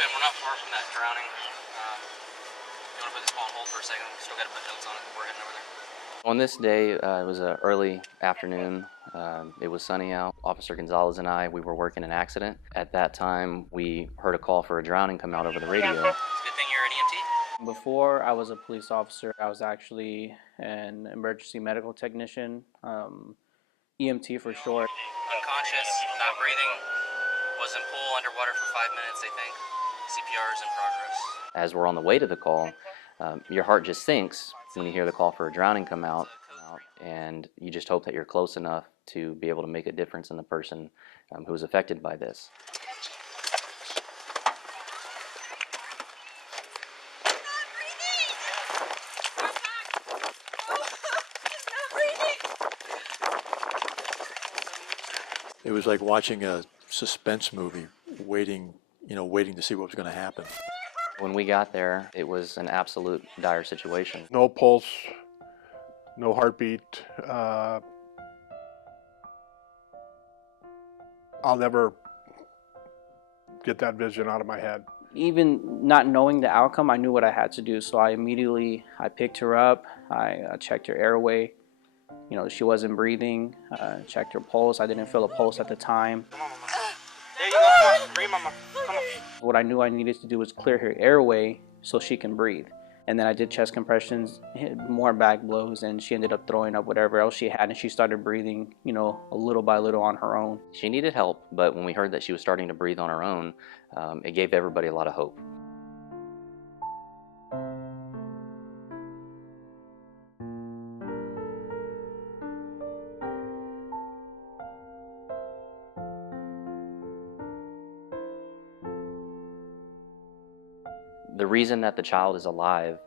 man, we're not far from that drowning. You want to put this call on hold for a second? We still got to put notes on it. We're heading over there. On this day, it was an early afternoon. It was sunny out. Officer Gonzales and I, we were working an accident. At that time, we heard a call for a drowning come out over the radio. It's a good thing you're an EMT. Before I was a police officer, I was actually an emergency medical technician, EMT for short. Unconscious, not breathing, was in pool underwater for 5 minutes, they think. CPR is in progress. As we're on the way to the call, your heart just sinks when you hear the call for a drowning come out, and you just hope that you're close enough to be able to make a difference in the person who was affected by this. It was like watching a suspense movie, waiting to see what was going to happen. When we got there, it was an absolute dire situation. No pulse, no heartbeat. I'll never get that vision out of my head. Even not knowing the outcome, I knew what I had to do. So I picked her up, I checked her airway. You know, she wasn't breathing, checked her pulse. I didn't feel a pulse at the time. Come on, Mama. There you go. Come on. Breathe, Mama. Come on. What I knew I needed to do was clear her airway so she can breathe. And then I did chest compressions, hit more back blows, and she ended up throwing up whatever else she had, and she started breathing, a little by little on her own. She needed help, but when we heard that she was starting to breathe on her own, it gave everybody a lot of hope. The reason that the child is alive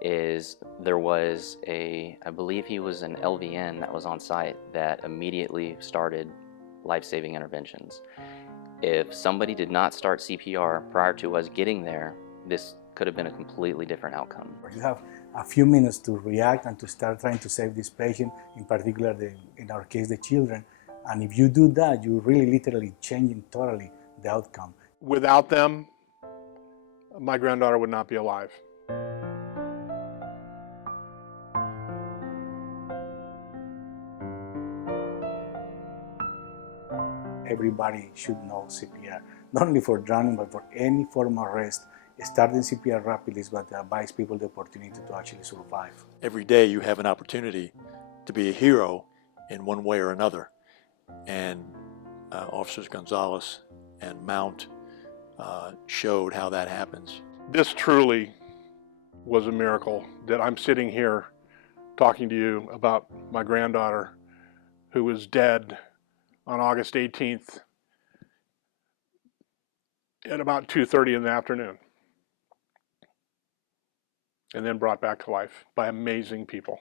is there was I believe he was an LVN that was on site that immediately started life-saving interventions. If somebody did not start CPR prior to us getting there, this could have been a completely different outcome. You have a few minutes to react and to start trying to save this patient, in particular, in our case, the children. And if you do that, you're really literally changing totally the outcome. Without them, my granddaughter would not be alive. Everybody should know CPR, not only for drowning, but for any form of arrest. Starting CPR rapidly is what buys people the opportunity to actually survive. Every day you have an opportunity to be a hero in one way or another. And Officers Gonzales and Mount showed how that happens. This truly was a miracle that I'm sitting here talking to you about my granddaughter who was dead on August 18th at about 2:30 in the afternoon, and then brought back to life by amazing people.